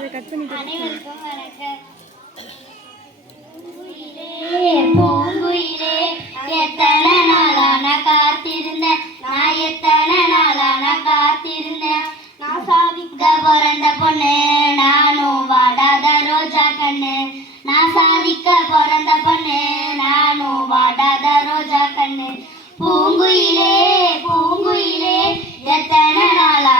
அனைவருக்கும் வணக்கம். பூங்குயிலே எத்தனை நாளான காத்திருந்தேன், நான் எத்தனை நாளான காத்திருந்தேன். நான் சாதிக்க பிறந்த பொண்ணு, நானும் வாடாத ரோஜா கண்ணு. நான் சாதிக்க பிறந்த பொண்ணு, நானும் வாடாத ரோஜா கண்ணு. பூங்குயிலே பூங்குயிலே எத்தனை நாளா